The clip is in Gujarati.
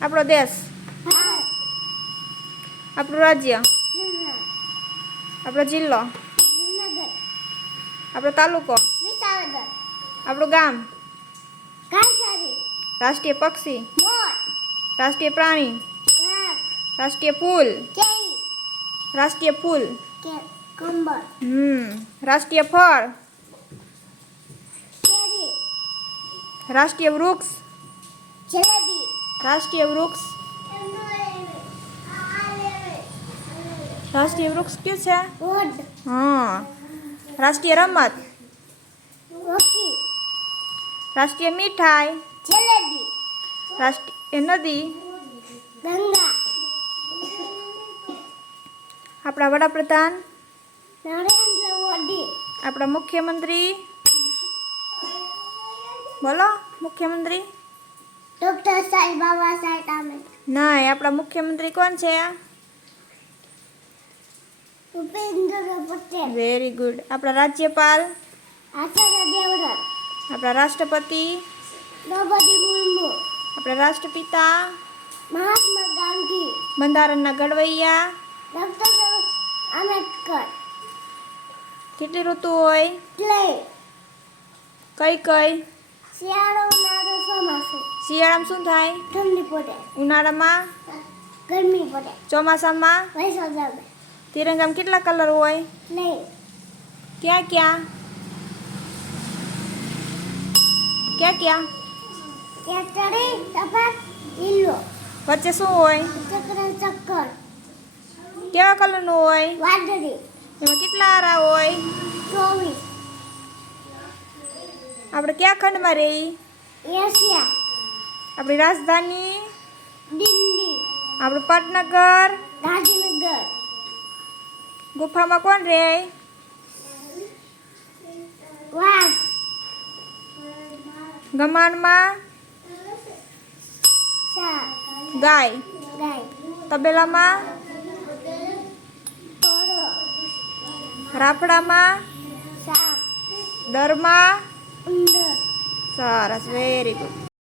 આપણો દેશ, ભારત, આપણું રાજ્ય, જૂનાગઢ, આપણો જિલ્લો, જૂનાગઢ, આપણો તાલુકો, વિસાવદર, આપણું ગામ, કાંસારી, રાષ્ટ્રીય પક્ષી, મોર, રાષ્ટ્રીય પ્રાણી, વાઘ, રાષ્ટ્રીય ફૂલ, કેરી, રાષ્ટ્રીય ફૂલ, કંબળ, રાષ્ટ્રીય ફળ, કેરી, રાષ્ટ્રીય વૃક્ષ, જલેબી, રાષ્ટ્રીય વૃક્ષ, રાષ્ટ્રીય વૃક્ષ કયું છે? વડ, હા. રાષ્ટ્રીય રમત, હોકી, રાષ્ટ્રીય મીઠાઈ, જલેબી, રાષ્ટ્રીય નદી, ગંગા, આપણા વડાપ્રધાન, નરેન્દ્ર મોદી, આપણા મુખ્યમંત્રી, બોલો મુખ્યમંત્રી. ડોક્ટર સાહેબ બાબા સાહેબ આંબેડકર, નહીં, આપણા મુખ્યમંત્રી કોણ છે? Bhupendra Patel, very good. આપણા રાજ્યપાલ, આચાર્ય દેવવ્રત, આપણા રાષ્ટ્રપતિ, દ્રૌપદી મુર્મુ, આપણા રાષ્ટ્રપિતા, મહાત્મા ગાંધી, બંધારણના ઘડવૈયા. ડોક્ટર આંબેડકર. કેટલી ઋતુ હોય? એટલે કઈ કઈ? શિયાળો, ઉનાળો, ચોમાસું. શિયાળામાં શું થાય? ઠંડી પડે, ઉનાળામાં? ગરમી પડે, ચોમાસામાં? વરસાદ આવે. તિરંગામાં કેટલા કલર હોય? નહીં, ક્યાં ક્યાં? ક્યાં ક્યાં? ત્યાં ચડી સફેદ લીલો, વચ્ચે શું હોય? ચક્કર, કેવા કલરનું હોય? વાદળી, એમાં કેટલા આરા હોય? 24, આપણે કયા ખંડમાં રહી? એશિયા, આપણી રાજધાની? દિલ્હી, આપણું પાટનગર? ગાંધીનગર, ગુફામાં કોણ રહે? વાઘ, ગમાણમાં? ગાય. ગાય, તબેલામાં? ઘોડો, રાફડામાં? સાપ, દરમાં? ઉંદર. સરસ, વેરી ગુડ.